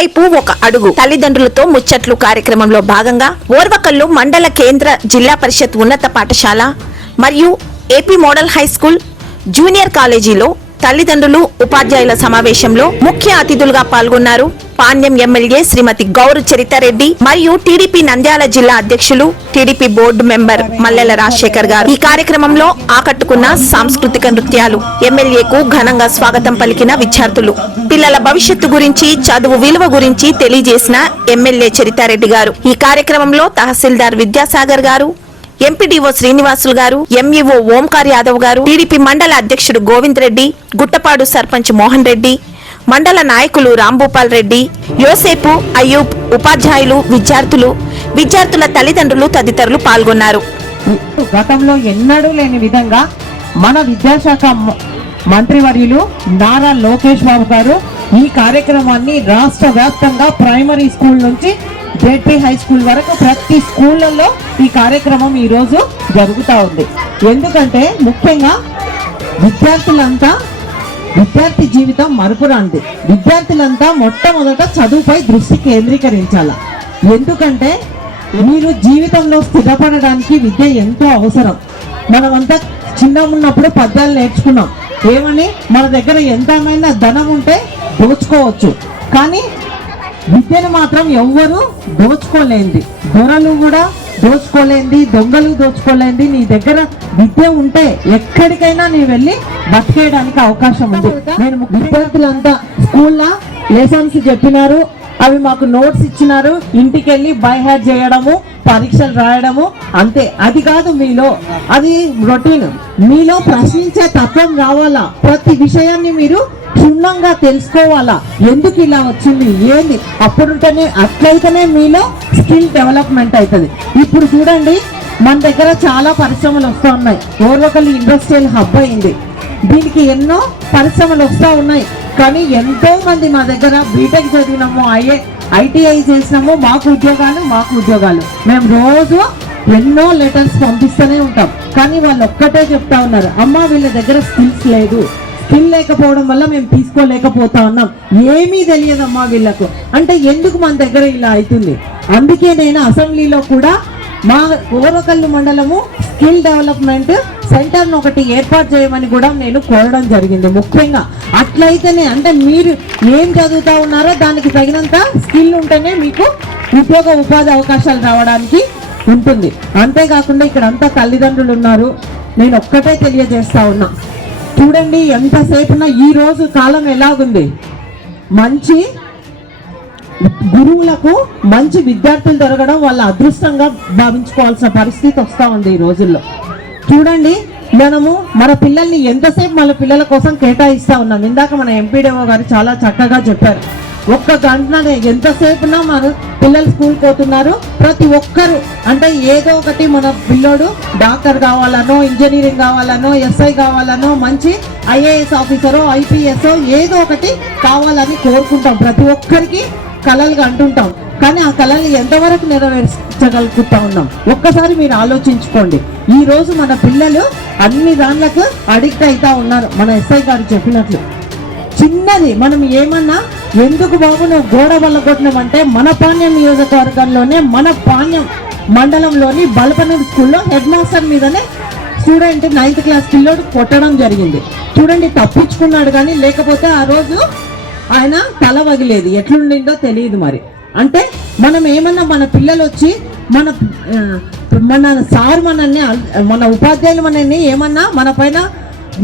వైపు ఒక అడుగు. తల్లిదండ్రులతో ముచ్చట్లు కార్యక్రమంలో భాగంగా ఓర్వకల్లు మండల కేంద్ర జిల్లా పరిషత్ ఉన్నత పాఠశాల మరియు AP model high school junior కాలేజీలో తల్లిదండ్రులు ఉపాధ్యాయుల సమావేశంలో ముఖ్య అతిథులుగా పాల్గొన్నారు. పాణ్యం ఎమ్మెల్యే శ్రీమతి గౌరు చరితారెడ్డి మరియు టీడీపీ నంద్యాల జిల్లా అధ్యక్షులు TDP board member Mallela Rajasekhar garu. ఈ కార్యక్రమంలో ఆకట్టుకున్న సాంస్కృతిక నృత్యాలు ఎమ్మెల్యేకు ఘనంగా స్వాగతం పలికిన విద్యార్థులు. పిల్లల భవిష్యత్తు గురించి చదువు విలువ గురించి తెలియజేసిన ఎమ్మెల్యే చరితారెడ్డి గారు. ఈ కార్యక్రమంలో తహసీల్దార్ విద్యాసాగర్ గారు ఎంపీడీఓ శ్రీనివాసులు గారు ఎంఈఓ ఓంకార్ యాదవ్ గారు టీడీపీ మండల అధ్యక్షుడు గోవింద్ రెడ్డి గుట్టపాడు సర్పంచ్ మోహన్ రెడ్డి మండల నాయకులు రాంభూపాల్ రెడ్డి యోసేపు అయ్యూబ్ ఉపాధ్యాయులు విద్యార్థులు విద్యార్థుల తల్లిదండ్రులు తదితరులు పాల్గొన్నారు. గతంలో ఎన్నడూ లేని విధంగా మన విద్యాశాఖ మంత్రివర్యులు నారా లోకేష్ బాబు గారు ఈ కార్యక్రమాన్ని రాష్ట్ర వ్యాప్తంగా ప్రైమరీ స్కూల్ నుంచి జెడ్పీ హై స్కూల్ వరకు ప్రతి స్కూళ్ళల్లో ఈ కార్యక్రమం ఈరోజు జరుగుతూ ఉంది. ఎందుకంటే ముఖ్యంగా విద్యార్థులంతా విద్యార్థి జీవితం మరుపురాంది విద్యార్థులంతా మొట్టమొదట చదువుపై దృష్టి కేంద్రీకరించాల. ఎందుకంటే మీరు జీవితంలో స్థిరపడడానికి విద్య ఎంతో అవసరం. మనమంతా చిన్న ఉన్నప్పుడు పద్యాలు నేర్చుకున్నాం. ఏమని? మన దగ్గర ఎంతమైనా ధనం ఉంటే దోచుకోవచ్చు. కానీ విద్యను మాత్రం ఎవ్వరు దోచుకోలేంది. దొరలు కూడా దోచుకోలేంది దొంగలు దోచుకోలేంది. నీ దగ్గర విద్య ఉంటే ఎక్కడికైనా నీ వెళ్ళి బతికేయడానికి అవకాశం ఉంది. నేను విద్యార్థులంతా స్కూల్లో లెసన్స్ చెప్పినారు అవి మాకు నోట్స్ ఇచ్చినారు. ఇంటికి వెళ్ళి బైహ్యాడ్ చేయడము పరీక్షలు రాయడము అంతే. అది కాదు మీలో అది రొటీన్. మీలో ప్రశ్నించే తత్వం రావాలా? ప్రతి విషయాన్ని మీరు క్షుణ్ణంగా తెలుసుకోవాలా? ఎందుకు ఇలా వచ్చింది? ఏంది? అప్పుడుంటేనే అట్లయితేనే మీలో స్కిల్ డెవలప్మెంట్ అవుతుంది ఇప్పుడు చూడండి మన దగ్గర చాలా పరిశ్రమలు వస్తూ ఉన్నాయి. ఓర్వకల్లి ఇండస్ట్రియల్ హబ్ అయింది. దీనికి ఎన్నో పరిశ్రమలు వస్తూ ఉన్నాయి. కానీ ఎంతో మంది మా దగ్గర బీటెక్ చదివినాము ఐఏ ఐటీఐ చేసినాము మాకు ఉద్యోగాలు మాకు ఉద్యోగాలు. మేము రోజు ఎన్నో లెటర్స్ పంపిస్తూనే ఉంటాం. కానీ వాళ్ళు ఒక్కటే చెప్తా ఉన్నారు అమ్మ వీళ్ళ దగ్గర స్కిల్స్ లేదు. స్కిల్ లేకపోవడం వల్ల మేము తీసుకోలేకపోతా ఉన్నాం ఏమీ తెలియదమ్మా వీళ్ళకు. అంటే ఎందుకు మన దగ్గర ఇలా అవుతుంది? అందుకే నేను అసెంబ్లీలో కూడా మా ఓరకల్లు మండలము స్కిల్ డెవలప్మెంట్ సెంటర్ను ఒకటి ఏర్పాటు చేయమని కూడా నేను కోరడం జరిగింది. ముఖ్యంగా అట్లయితేనే అంటే మీరు ఏం చదువుతా ఉన్నారో దానికి తగినంత స్కిల్ ఉంటేనే మీకు ఉద్యోగ ఉపాధి అవకాశాలు రావడానికి ఉంటుంది. అంతేకాకుండా ఇక్కడ అంతా తల్లిదండ్రులు ఉన్నారు. నేను ఒక్కటే తెలియజేస్తా ఉన్నా. చూడండి ఎంతసేపున ఈ రోజు కాలం ఎలాగుంది? మంచి గురువులకు మంచి విద్యార్థులు దొరకడం వాళ్ళ అదృష్టంగా భావించుకోవాల్సిన పరిస్థితి వస్తూ ఉంది ఈ రోజుల్లో. చూడండి మనము మన పిల్లల్ని ఎంతసేపు మన పిల్లల కోసం కేటాయిస్తా ఉన్నాం. ఇందాక మన ఎంపీడీఓ గారు చాలా చక్కగా చెప్పారు. ఒక్క గంటనే ఎంతసేపున మన పిల్లలు స్కూల్ పోతున్నారు? ప్రతి ఒక్కరు. అంటే ఏదో ఒకటి మన పిల్లోడు డాక్టర్ కావాలనో ఇంజనీరింగ్ కావాలనో ఎస్ఐ కావాలనో మంచి ఐఏఎస్ ఆఫీసరో ఐపీఎస్ ఏదో ఒకటి కావాలని కోరుకుంటాం. ప్రతి ఒక్కరికి కళలుగా అంటుంటాం కానీ ఆ కళల్ని ఎంతవరకు నెరవేర్చగలుగుతా ఉన్నాం? ఒక్కసారి మీరు ఆలోచించుకోండి. ఈ రోజు మన పిల్లలు అన్ని దాంట్లకు అడిక్ట్ అవుతా ఉన్నారు. మన ఎస్ఐ గారు చెప్పినట్లు. చిన్నది మనం ఏమన్నా ఎందుకు బాబు? నువ్వు గోడ వల్ల కొట్టినామంటే మన పాణ్యం నియోజకవర్గంలోనే మన పాణ్యం మండలంలోని బలపనూరు స్కూల్లో హెడ్ మాస్టర్ మీదనే స్టూడెంట్ నైన్త్ క్లాస్ పిల్లోడు కొట్టడం జరిగింది. చూడండి తప్పించుకున్నాడు కానీ లేకపోతే ఆ రోజు ఆయన తల వగిలేదు. ఎట్లుండిందో తెలియదు మరి. అంటే మనం ఏమన్నా మన పిల్లలు వచ్చి మన మన సార్ మనల్ని మన ఉపాధ్యాయులు మనల్ని ఏమన్నా మన పైన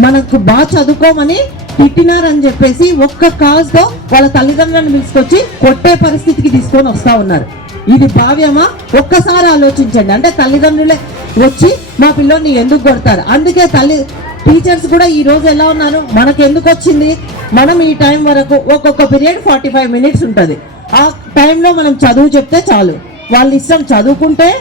మనకు బాగా చదువుకోమని తిట్టినారని చెప్పేసి ఒక్క కాజ్తో వాళ్ళ తల్లిదండ్రులను పిలుచుకొచ్చి కొట్టే పరిస్థితికి తీసుకొని వస్తా ఉన్నారు. ఇది భావ్యమా? ఒక్కసారి ఆలోచించండి. అంటే తల్లిదండ్రులే వచ్చి మా పిల్లోని ఎందుకు కొడతారు? అందుకే తల్లి టీచర్స్ కూడా ఈ రోజు ఎలా ఉన్నారు? మనకు ఎందుకు వచ్చింది? మనం ఈ టైం వరకు ఒక్కొక్క పీరియడ్ ఫార్టీ ఫైవ్ మినిట్స్ ఉంటుంది. ఆ టైంలో మనం చదువు చెప్తే చాలు. వాళ్ళ ఇష్టం చదువుకుంటే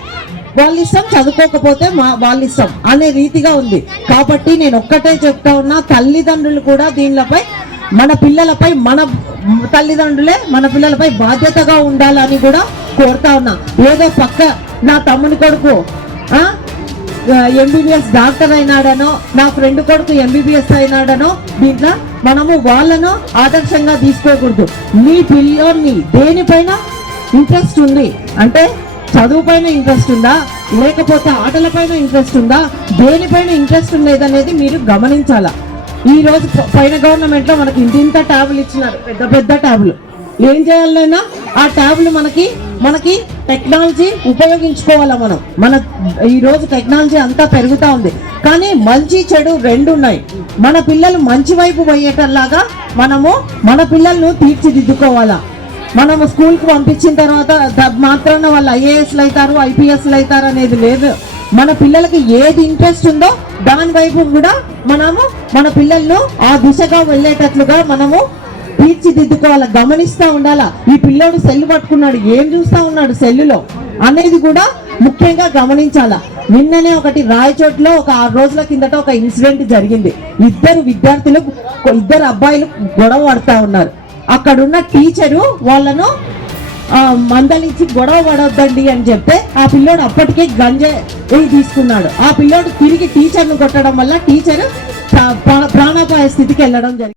వాళ్ళ ఇష్టం చదువుకోకపోతే మా వాళ్ళ ఇష్టం అనే రీతిగా ఉంది. కాబట్టి నేను ఒక్కటే చెప్తా ఉన్నా తల్లిదండ్రులు కూడా దీనిపై మన పిల్లలపై మన తల్లిదండ్రులే మన పిల్లలపై బాధ్యతగా ఉండాలని కూడా కోరుతా ఉన్నా. ఏదో పక్క నా తమ్ముని కొడుకు ఎంబీబీఎస్ డాక్టర్ అయినాడనో నా ఫ్రెండ్ కొడుకు ఎంబీబీఎస్ అయినాడనో దీంట్లో మనము వాళ్ళను ఆదర్శంగా తీసుకోకూడదు. మీ పిల్లోని దేనిపైన ఇంట్రెస్ట్ ఉంది. అంటే చదువు పైన ఇంట్రెస్ట్ ఉందా? లేకపోతే ఆటల పైన ఇంట్రెస్ట్ ఉందా? దేనిపైన ఇంట్రెస్ట్ ఉండేదనేది మీరు గమనించాలా? ఈ రోజు పైన గవర్నమెంట్లో మనకి ఇంత ట్యాబులు ఇచ్చినారు. పెద్ద పెద్ద ట్యాబులు ఏం చేయాలైనా ఆ ట్యాబులు మనకి మనకి టెక్నాలజీ ఉపయోగించుకోవాలా మనం. మన ఈ రోజు టెక్నాలజీ అంతా పెరుగుతూ ఉంది. కానీ మంచి చెడు రెండు ఉన్నాయి. మన పిల్లలు మంచి వైపు పోయేటలాగా మనము మన పిల్లలను తీర్చిదిద్దుకోవాలా? మనము స్కూల్కి పంపించిన తర్వాత మాత్రాన వాళ్ళు ఐఏఎస్లు అవుతారు ఐపీఎస్లు అవుతారు అనేది లేదు. మన పిల్లలకి ఏది ఇంట్రెస్ట్ ఉందో దాని వైపు కూడా మనము మన పిల్లలను ఆ దిశగా వెళ్ళేటట్లుగా మనము తీర్చిదిద్దుకోవాలి గమనిస్తూ ఉండాలా. ఈ పిల్లోడు సెల్ పట్టుకున్నాడు ఏం చూస్తూ ఉన్నాడు సెల్లులో అనేది కూడా ముఖ్యంగా గమనించాలా. నిన్ననే ఒకటి రాయచోట్లో ఒక ఆరు రోజుల కిందట ఒక ఇన్సిడెంట్ జరిగింది. ఇద్దరు విద్యార్థులు ఇద్దరు అబ్బాయిలు గొడవ పడతా ఉన్నారు. అక్కడున్న టీచరు వాళ్ళను మందలించి గొడవ పడొద్దండి అని చెప్తే ఆ పిల్లోడు అప్పటికే గంజాయి తీసుకున్నాడు. ఆ పిల్లోడు తిరిగి టీచర్ను కొట్టడం వల్ల టీచర్ ప్రాణాపాయ స్థితికి వెళ్ళడం జరిగింది.